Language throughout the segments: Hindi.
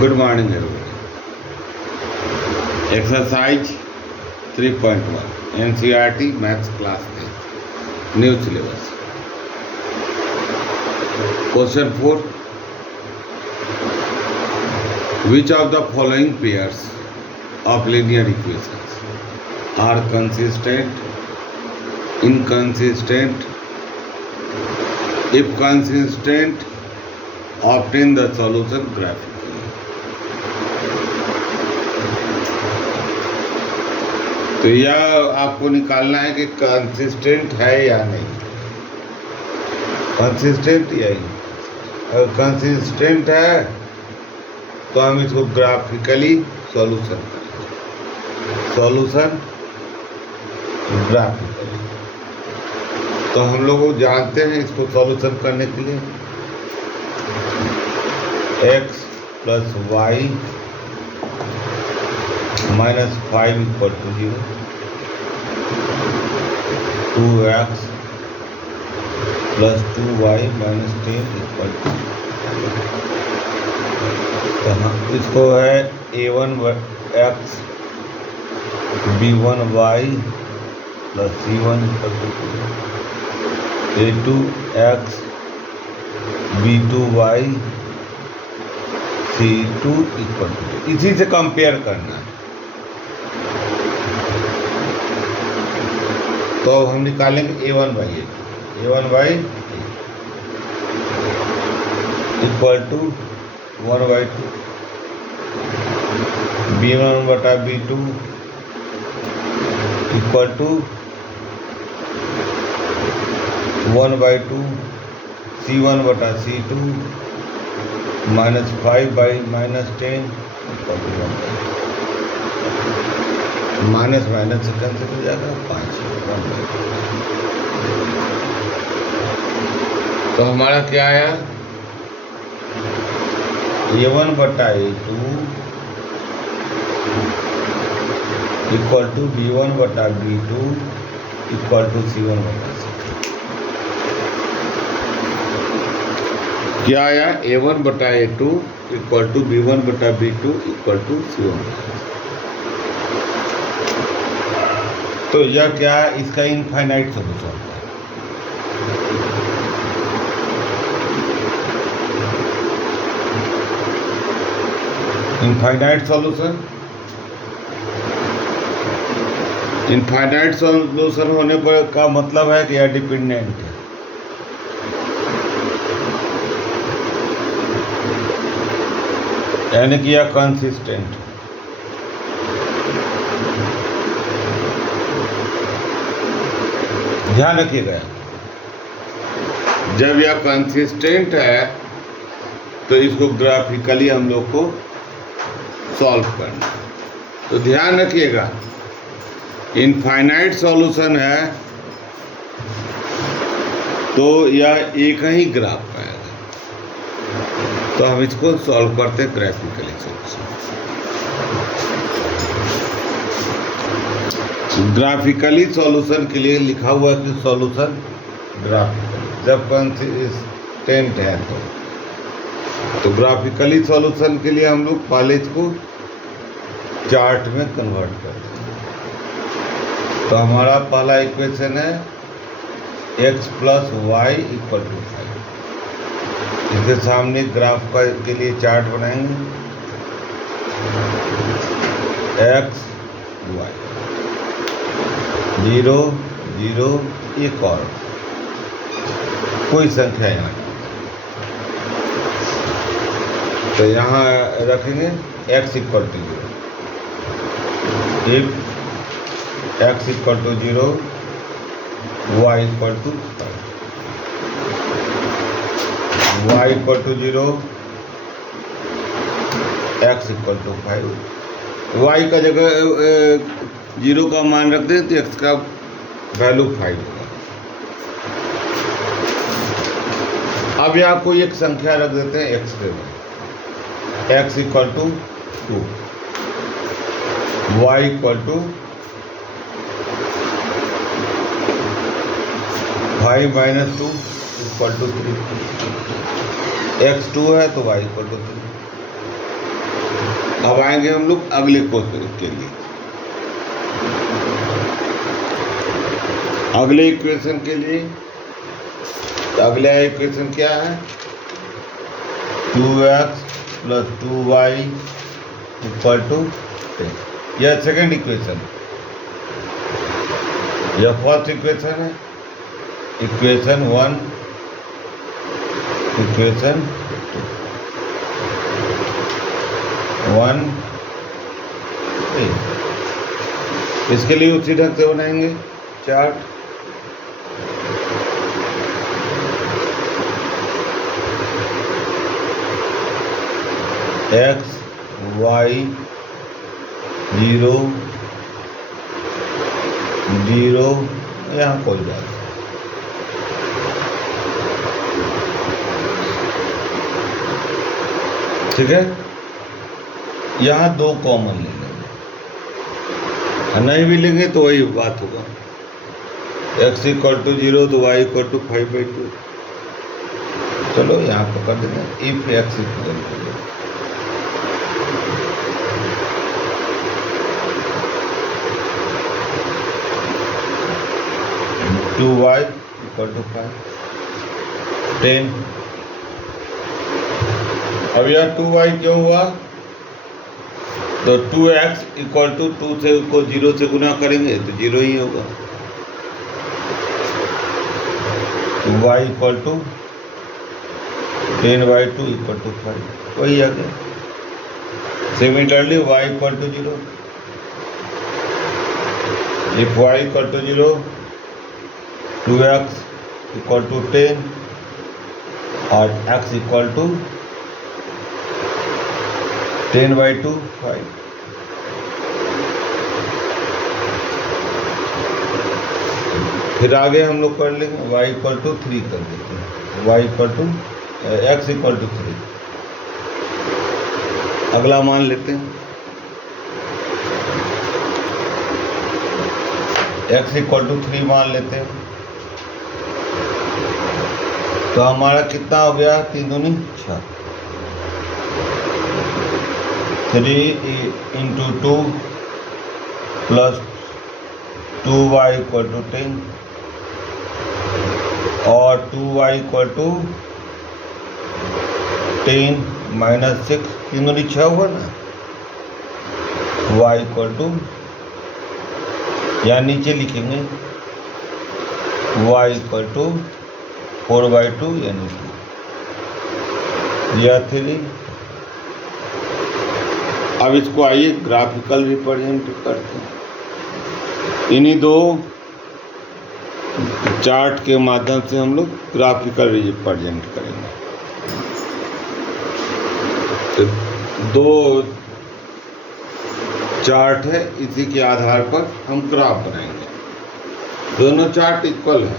Good morning, everybody. Exercise 3.1 NCERT Maths Class 8 New Syllabus. Question 4. Which of the following pairs of linear equations are consistent, inconsistent? If consistent, obtain the solution graphically. तो यह आपको निकालना है कि कंसिस्टेंट है या नहीं। कंसिस्टेंट यही, अगर कंसिस्टेंट है तो हम इसको ग्राफिकली सॉल्यूशन करेंगे। सॉल्यूशन ग्राफिकली, तो हम लोग जानते हैं इसको सॉल्यूशन करने के लिए x plus y minus 5 equal to 0, 2x plus 2y minus 10 equal to, तो हाँ इसको है a1x b1y plus c1 equal to, a2x b2y c2 equal to, इसी से कंपेयर करना है। तो हम निकालेंगे a1/a2 equal to 1/2 b1/b2 equal to 1/2 c1/c2 minus 5/-10 equal to 1/2। Minus minus से कैंसिल हो जाएगा 5। तो हमारा क्या आया, a1/a2 equal to b1/b2 equal to c1/c2। क्या आया, a1/a2 equal to b1/b2 equal to c1/c2। तो यह क्या है, इसका इनफाइनाइट सॉल्यूशन है। इनफाइनाइट सॉल्यूशन, इनफाइनाइट सॉल्यूशन होने पर का मतलब है कि यह डिपेंडेंट है। यानी कि यह कंसिस्टेंट है। ध्यान रखिएगा, जब यह कंसिस्टेंट है तो इसको ग्राफिकली हम लोग को सॉल्व करना है। तो ध्यान रखिएगा, इनफाइनाइट सॉल्यूशन है तो यह एक ही ग्राफ आएगा। तो हम इसको सॉल्व करते हैं ग्राफिकली सॉल्यूशन। ग्राफिकली सॉल्यूशन के लिए लिखा हुआ है कि सॉल्यूशन ग्राफिकली, जब कंसिस्टेंट है तो ग्राफिकली सॉल्यूशन के लिए हम लोग पहले इसको चार्ट में कन्वर्ट करते हैं। तो हमारा पहला इक्वेशन है x plus y equal to 5। इसके सामने ग्राफ का के लिए चार्ट बनाएंगे, x y 0 0 एक और कोई संख्या यहाँ, तो यहाँ रखेंगे x equal to 0। If x equal to 0 y equal to 5, y equal to 0 x equal to 5। y का जगह 0 का मान रख दें तो x का वैल्यू 5 होगा। अब यहाँ कोई एक संख्या रख देते हैं x के लिए, x equal to 2, y equal to 5 minus 2 equal to 3। x 2 है तो y इक्वल टू 3। अब आएंगे हम लोग अगले क्वेश्चन के लिए। अगले इक्वेशन के लिए, तो अगला इक्वेशन क्या है? 2x + 2y = 10। यह सेकेंड इक्वेशन, यह फर्स्ट इक्वेशन है, इक्वेशन 1, इक्वेशन 1। इसके लिए उसी ढंग से बनाएंगे चार्ट। x y 0 0, यहाँ कोई बात नहीं। ठीक है, यहाँ 2 कॉमन ले लेंगे, नहीं भी लेंगे तो वही बात होगा। x = 0 तो y = 5/2। चलो यहाँ पर कर देंगे इफ x = 2y = 5 10। अब यह 2y क्यों हुआ? तो 2x = 2 से को 0 से गुना करेंगे तो 0 ही होगा। y = 10/2 = 5, वही आ गया। Similarly y = 0, if y = 0, 2x = 10 और x = 10/2 5। फिर आगे हम लोग कर लेंगे y = 3 कर देते हैं, x = 3। अगला मान लेते हैं, x = 3 मान लेते हैं। तो हमारा कितना हो गया? 3 दूनी 6, 3 × 2 + 2y = 10 और 2y = 10 - 6, 3 दूनी 6 हुआ ना। y = या नीचे लिखेंगे y = 4/2 यानी 2 या 3। अब इसको आइए ग्राफिकल रिप्रेजेंट करते हैं। इन्हीं 2 चार्ट के माध्यम से हम लोग ग्राफिकल रिप्रेजेंट करेंगे। तो 2 चार्ट है, इसी के आधार पर हम ग्राफ बनाएंगे। दोनों चार्ट इक्वल है,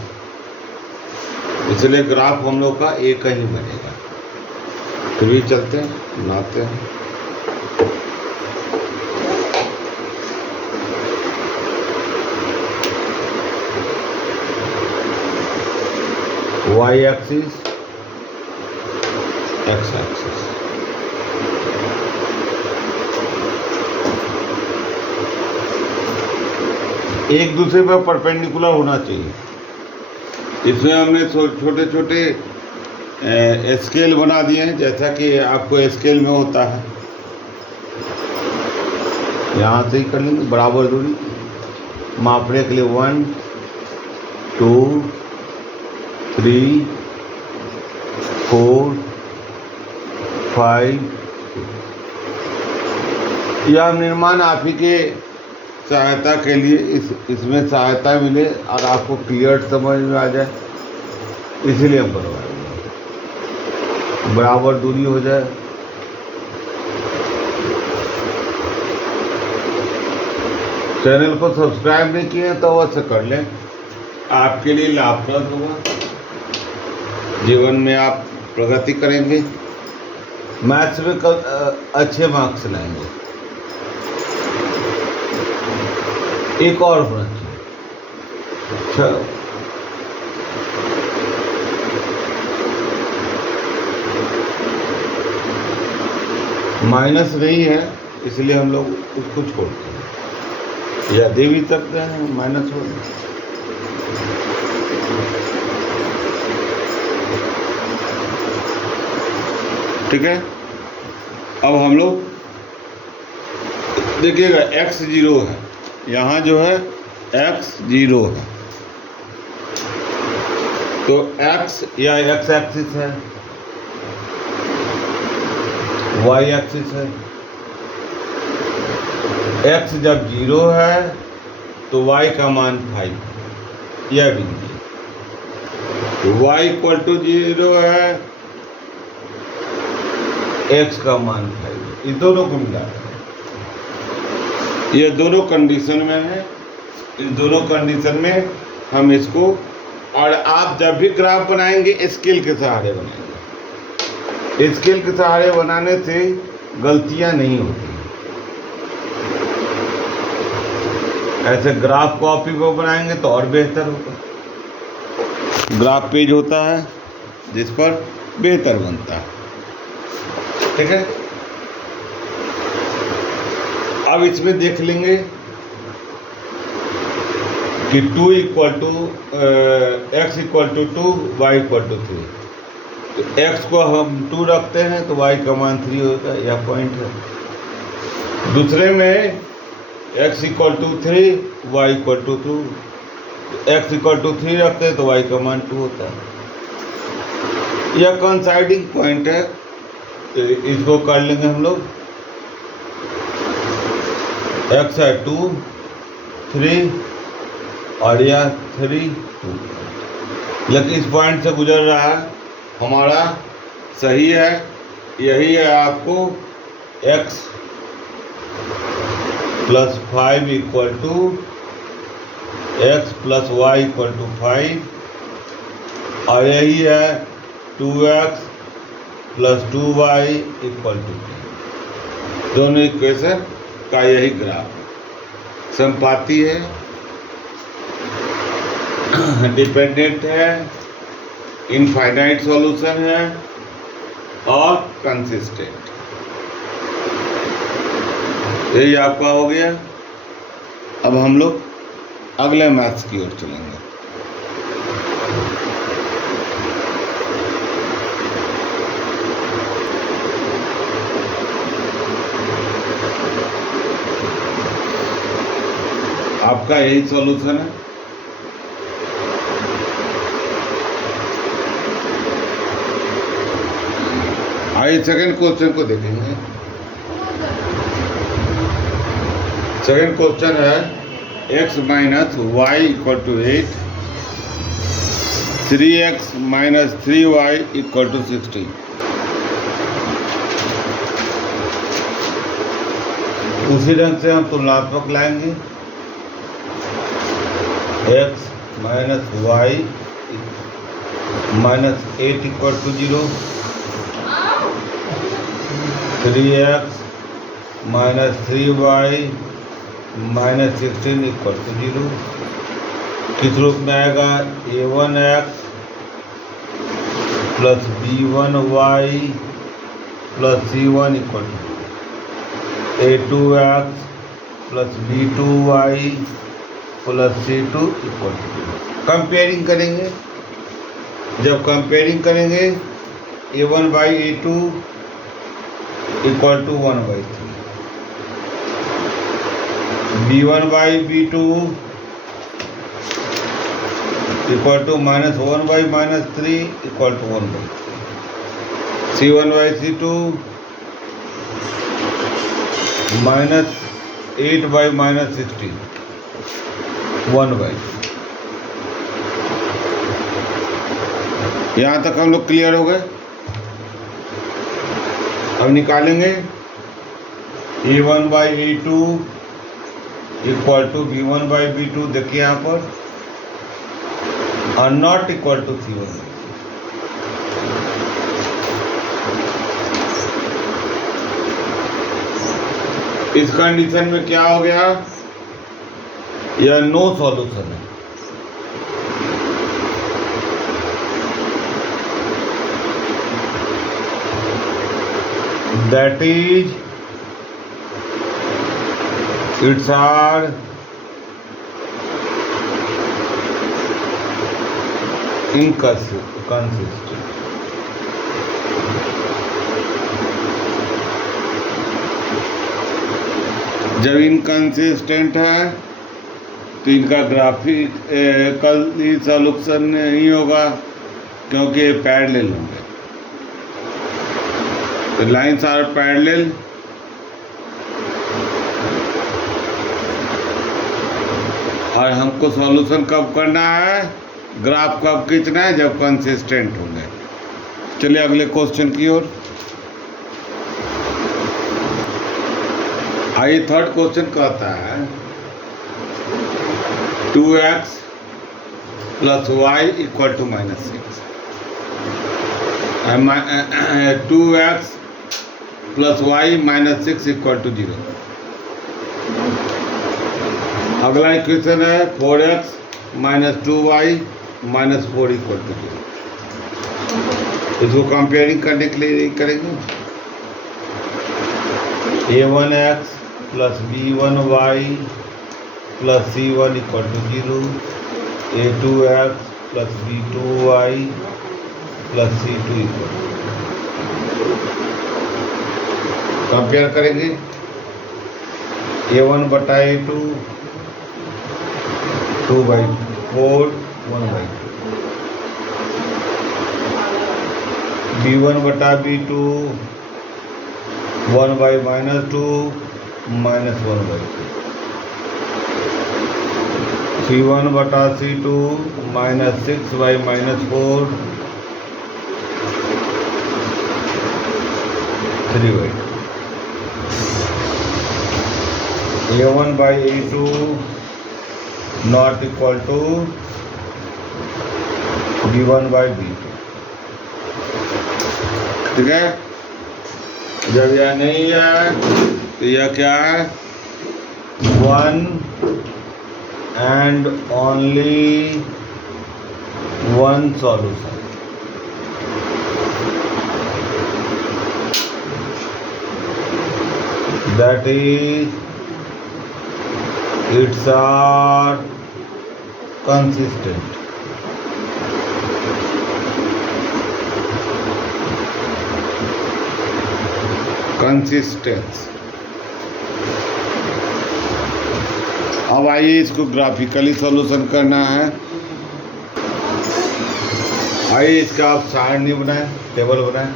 इसलिए ग्राफ हम लोग का एक ही बनेगा। फिर भी चलते हैं, बनाते हैं। y axis, x axis. एक दूसरे पर परपेंडिकुलर होना चाहिए। इसमें हमने छोटे छोटे स्केल बना दिए हैं, जैसा कि आपको स्केल में होता है। यहाँ से ही कर लेंगे बराबर दूरी मापने के लिए। 1 2 3 4 5। यह निर्माण आप ही के सहायता के लिए इसमें सहायता मिले और आपको क्लियर समझ में आ जाए, इसीलिए हम करवाएंगे, बराबर दूरी हो जाए। चैनल को सब्सक्राइब नहीं किए तो अवश्य कर लें, आपके लिए लाभप्रद होगा। जीवन में आप प्रगति करेंगे, मैथ्स में अच्छे मार्क्स लाएंगे। एक और होना चाहिए। अच्छा, माइनस नहीं है इसलिए हम लोग उसको छोड़ते हैं, या दे भी सकते हैं -1। ठीक है। अब हम लोग देखिएगा x 0 है, यहाँ जो है x 0 है, तो x या x एक्सिस है, y एक्सिस है। x जब 0 है तो y का मान 5, यह बिंदु y = 0 है, x का मान 5, इस दोनों को मिला है। ये दोनों कंडीशन में है, इस दोनों कंडीशन में हम इसको, और आप जब भी ग्राफ बनाएंगे स्केल के सहारे बनाएंगे। स्केल के सहारे बनाने से गलतियां नहीं होती। ऐसे ग्राफ कॉपी पर बनाएंगे तो और बेहतर होगा। ग्राफ पेज होता है जिस पर बेहतर बनता है। ठीक है। अब इसमें देख लेंगे कि 2 = x = 2, y = 3। तो x को हम 2 रखते हैं तो y का मान 3 होगा, यह पॉइंट है। दूसरे में x = 3, y = 2, x = 3 रखते हैं तो y का मान 2 होता है। यह कोइंसाइडिंग पॉइंट है, तो इसको कर लेंगे हम लोग। x है 2, 3 और यह 3, 2, लेकिन इस पॉइंट से गुजर रहा है हमारा, सही है। यही है आपको x + 5 = x + y = 5, और यही है 2x + 2y = 2। दोनों इक्वेशन का यही ग्राफ समपाती है, डिपेंडेंट है, इनफाइनाइट सॉल्यूशन है और कंसिस्टेंट। यही आपका हो गया। अब हम लोग अगले मैथ्स की ओर चलेंगे। आपका यही सॉल्यूशन है। आइए सेकंड क्वेश्चन को देखेंगे। सेकंड क्वेश्चन है x - y = 8, 3x - 3y = 16। उसी ढंग से हम तुलनात्मक लाएंगे। x - y - 8 = 0, 3x - 3y - 16 = 0। किस रूप में आएगा? a1x + b1y + c1 = a2x + b2y + c2 = 0। Comparing करेंगे। जब कंपेयरिंग करेंगे a1/a2 = 1/3, b1/b2 = -1/-3 = 1/3, c1/c2 -8/-16 1/2। यहाँ तक हम लोग क्लियर हो गए। अब निकालेंगे a1/a2 = b1/b2। देखिए यहाँ पर, और नॉट इक्वल टू c1। इस कंडीशन में क्या हो गया? यह नो सॉल्यूशन है। That is it's are inconsistent. जब इनकंसिस्टेंट है तो इनका ग्राफिकली सॉल्यूशन नहीं होगा क्योंकि पैरेलल होंगे। तो लाइन्स आर पैरेलल, और हमको सॉल्यूशन कब करना है, ग्राफ कब खींचना है, जब कंसिस्टेंट होंगे। चलिए अगले क्वेश्चन की ओर। आइए थर्ड क्वेश्चन कहता है 2x plus y equal to -6। 2x plus y -6 equal to 0। अगला इक्वेशन है 4x minus 2y minus 4 equal to 0। इसको कंपेयरिंग करने के लिए करेंगे। a1x plus b1y plus c1 equal to 0, a2x plus b2y plus c2 equal to. Compare करेंगे a1 बटा a2 2/4 1/2, b1 बटा b2 1/-2 -1/2, c1 बटा c2 -6/-4 3/2, a1/a2 not equal to b1/b2। ठीक है, जब यह नहीं है तो यह क्या है, 1 and only one solution। that is it's are consistent। Consistence. अब आइए इसको ग्राफिकली सॉल्यूशन करना है। आइए इसका आप सारणी बनाएं, टेबल बनाएं।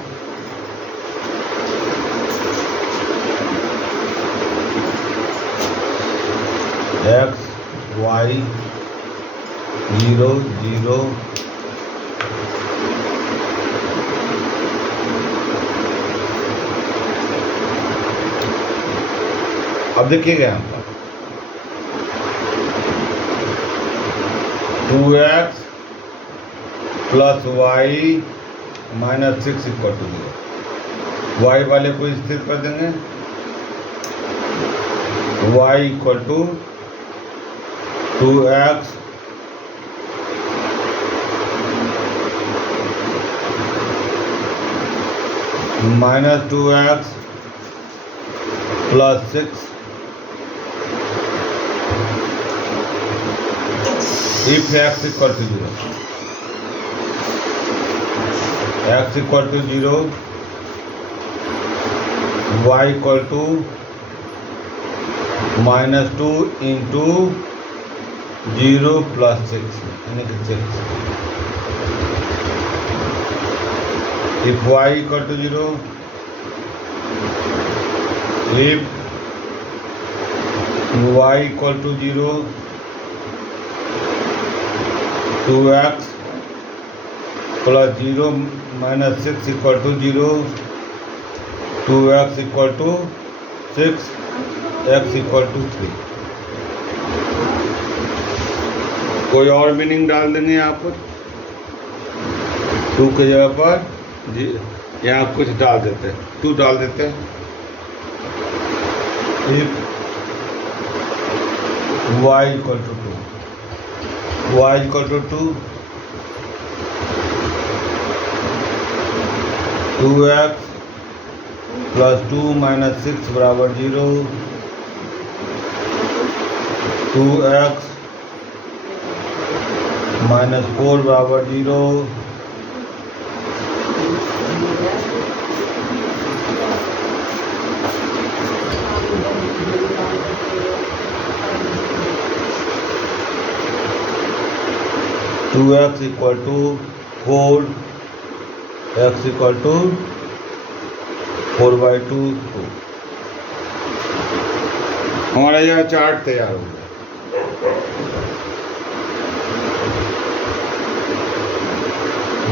x y 0 0 अब देखिएगा यहाँ पर 2x plus y -6 equal to 0। y वाले को स्थिर कर देंगे, y equal to 2x -2x plus 6 if x equal to 0, x equal to 0, y equal to -2 into 0 plus 6 यानी कि 6। if y equal to 0, if y equal to 0, 2x plus 0 -6 equal to 0, 2x equal to 6, x equal to 3। कोई और मीनिंग डाल देंगे यहाँ पर, 2 के जगह पर जी यहाँ कुछ डाल देते हैं, 2 डाल देते हैं। if y equal to 2, y equal to 2, 2x plus 2 -6 बराबर 0, 2x माइनस 4 बराबर 0, two x equal to 4, x equal to 4/2 2। हमारा यह चार्ट तैयार हो गया।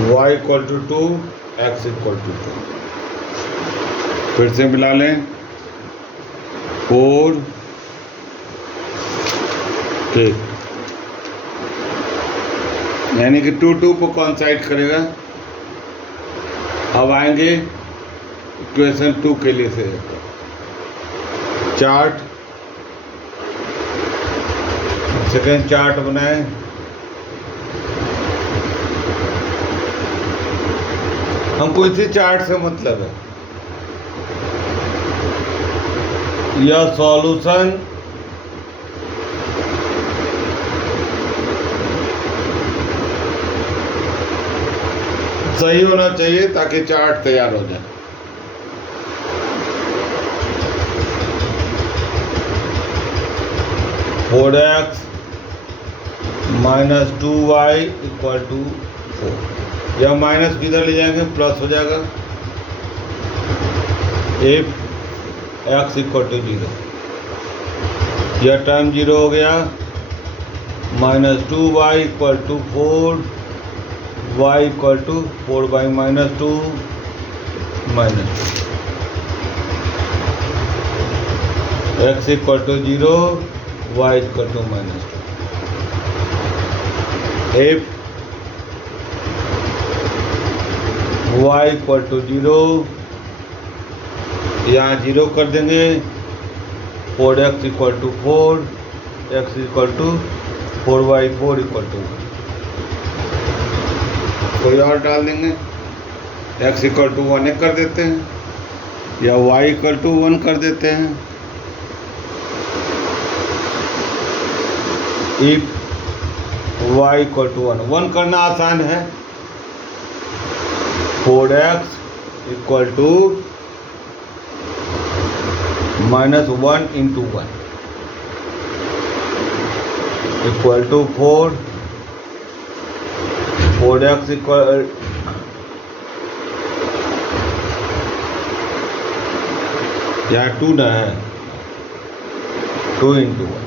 y equal to 2, x equal to 2। फिर से मिला लें, 4 ठीक, यानी कि 2 को कॉन्साइड करेगा। अब आएंगे इक्वेशन 2 के लिए से चार्ट, सेकेंड चार्ट बनाए। हमको इसी चार्ट से मतलब है। यह सॉल्यूशन सही होना चाहिए ताकि चार्ट तैयार हो जाए। Four x minus 2y equal to 4। यह माइनस किधर ले जाएंगे, प्लस हो जाएगा। इफ x इक्वल टू 0, यह टर्म 0 हो गया। Minus 2y equal to 4, y equal to 4/-2 minus, x equal to 0, y equal to -2। If y equal to 0, यहाँ 0 कर देंगे। 4x equal to 4, x equal to 4/4 equal to 1। कोई और डाल देंगे, x इक्वल टू 1 कर देते हैं या y इक्वल टू 1 कर देते हैं। इफ y इक्वल टू 1 करना आसान है। 4x equal to -1 × 1 equal to 4। 4x equal या 2 ना है, 2 × 1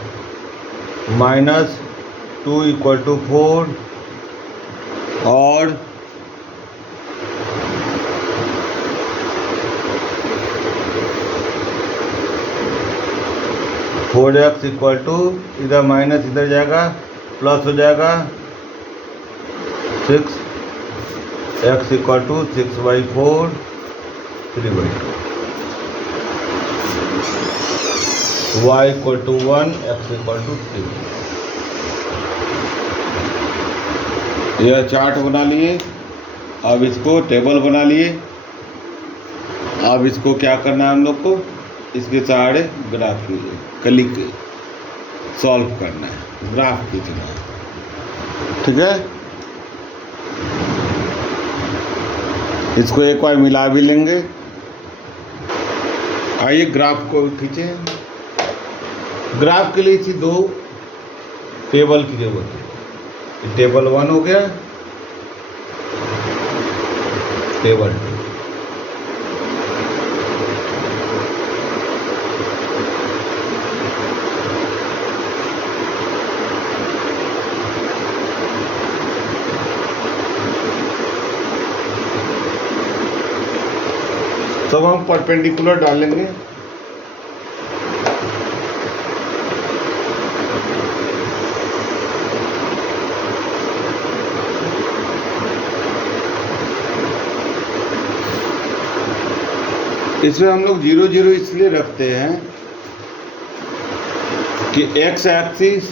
-2 इक्वल टू 4 और x इक्वल टू, इधर माइनस इधर जाएगा, प्लस हो जाएगा 6, x equal to 6/4 3/2, y equal to 1, x equal to 3। यह चार्ट बना लिए। अब इसको टेबल बना लिए। अब इसको क्या करना है हम लोग को, इसके सहारे ग्राफ कीजिए, कली के सॉल्व करना है, ग्राफ खींचना है। ठीक है, इसको एक बार मिला भी लेंगे। आइए ग्राफ को खींचे। ग्राफ के लिए इसी 2 टेबल की जरूरत है। टेबल 1 हो गया, टेबल 2। सब हम परपेंडिकुलर डालेंगे। इसमें हम लोग 0 0 इसलिए रखते हैं कि x एक्सिस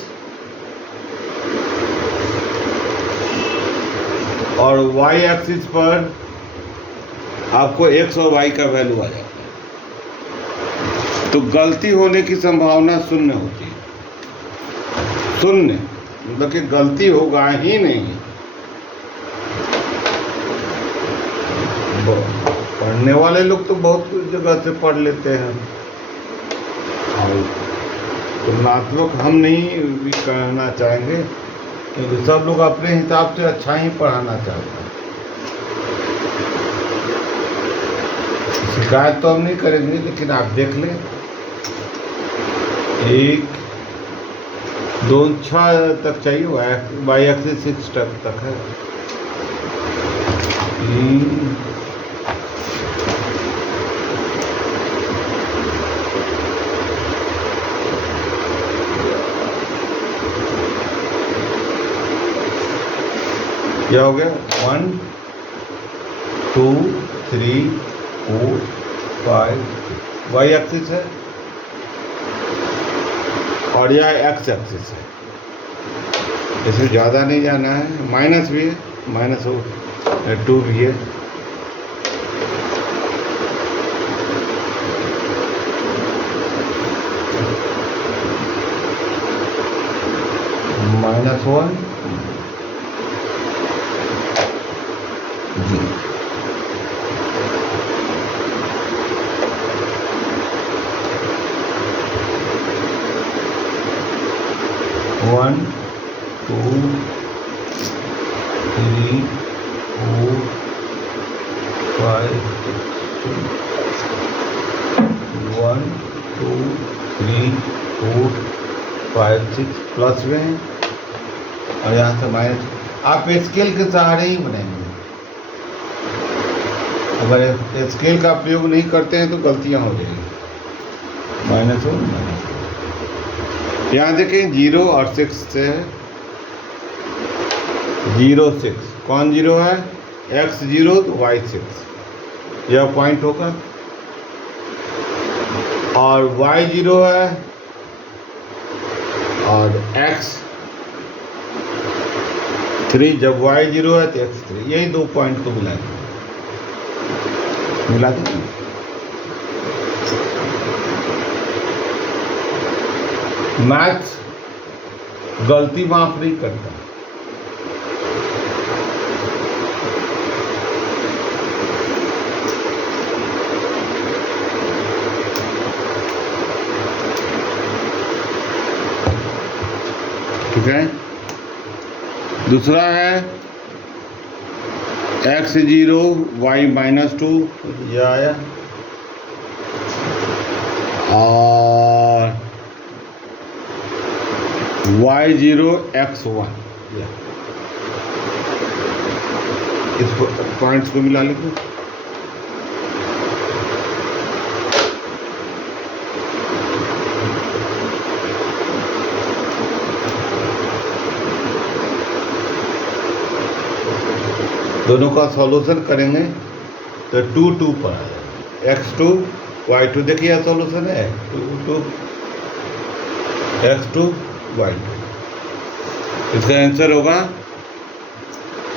और y एक्सिस पर आपको x और y का वैल्यू आ जाता है, तो गलती होने की संभावना 0 होती है। शून्य, मतलब कि गलती होगा ही नहीं। पढ़ने वाले लोग तो बहुत जगह से पढ़ लेते हैं, और तुलनात्मक हम नहीं भी कहना चाहेंगे, क्योंकि सब लोग अपने हिसाब से अच्छा ही पढ़ाना चाहते हैं। शिकायत तो हम नहीं करेंगे, लेकिन आप देख लें, 1 2 6 तक चाहिए, वाई एक्सिस 6 तक है। 3 क्या हो गया, 1 2 3 4 5 वाई एक्सिस है, और यह एक्स एक्सिस है। इसमें ज़्यादा नहीं जाना है, माइनस भी है, -2 भी है। -1 जी, वन 2 3 4 5 1 2 3 4 5 6 प्लस में है, और यहाँ से माइनस। आप स्केल के सहारे ही बनाएंगे। अगर स्केल का प्रयोग नहीं करते हैं तो गलतियाँ हो जाएंगी। -1 यहाँ देखें 0 और 6 से है, 0 6, कौन 0 है, x 0 तो y 6, यह पॉइंट होगा। और y 0 है और x 3, जब y 0 है तो x 3, यही 2 पॉइंट को मिला दें। मैथ्स गलती माफ नहीं करता। ठीक है, दूसरा है x 0 y -2, यह आया, और y 0 x 1, इस पॉइंट्स को मिला लेते। दोनों का सॉल्यूशन करेंगे तो 2 2 पर आ जाएगा, x2 y2, देखिए सॉल्यूशन है 2 x2 y2। इसका आंसर होगा,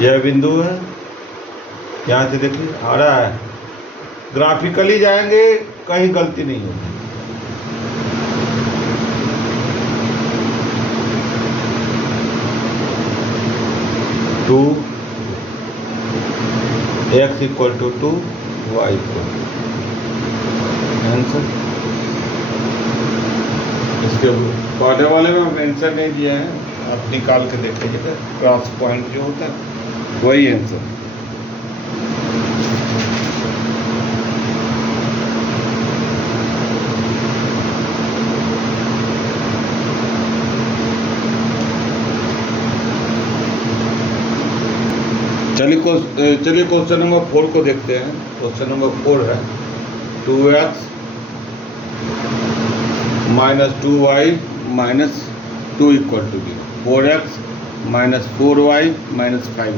यह बिंदु है, यहाँ से देखिए आ रहा है, ग्राफिकली जाएंगे कहीं गलती नहीं होगी। Two x = 2 y answer. इसके पहले वाले में आंसर नहीं दिया है, आप निकाल के देख लीजिएगा, क्रॉस पॉइंट जो होता है वही आंसर। चलिए क्वेश्चन नंबर 4 को देखते हैं। क्वेश्चन नंबर 4 है 2x - 2y - 2 = 0, 4x - 4y - 5 = 0।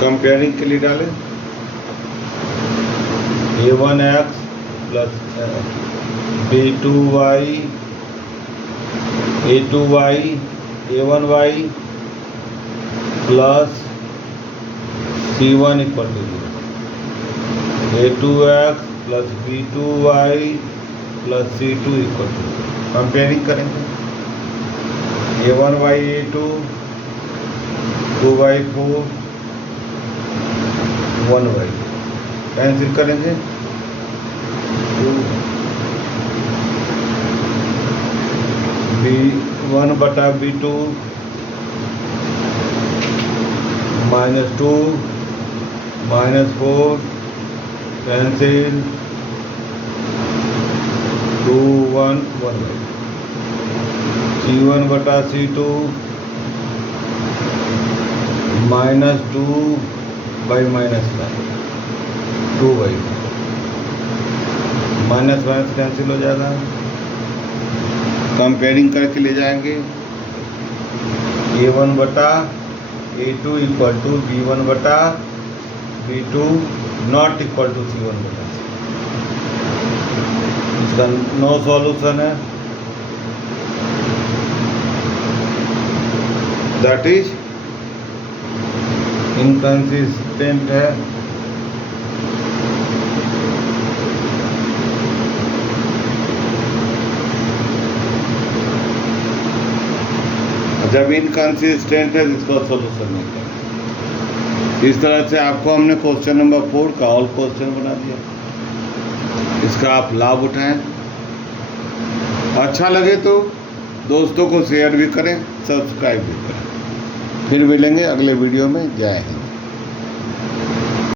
Comparing के लिए डालें a1x + b2y a2y a1y + c1 = 0, a2x + b2y + c2 = 0। Comparing करेंगे A1/A2 2/4 1/2 कैंसिल करेंगे 2 B1/B2 -2 -4 cancel 2 1 1/2 C1/C2 -2 by -9 2/2 minus minus cancel हो जाएगा। कंपेयरिंग करके ले जाएंगे A1/A2 equal to B1/B2 not equal to C1/C। इसका नो सॉल्यूशन है, दैट इज इनकंसिस्टेंट है। जब इनकंसिस्टेंट है इसका सॉल्यूशन नहीं है। इस तरह से आपको हमने क्वेश्चन नंबर 4 का ऑल क्वेश्चन बना दिया। इसका आप लाभ उठाएं। अच्छा लगे तो दोस्तों को शेयर भी करें, सब्सक्राइब भी करें। फिर मिलेंगे अगले वीडियो में। जय हिंद।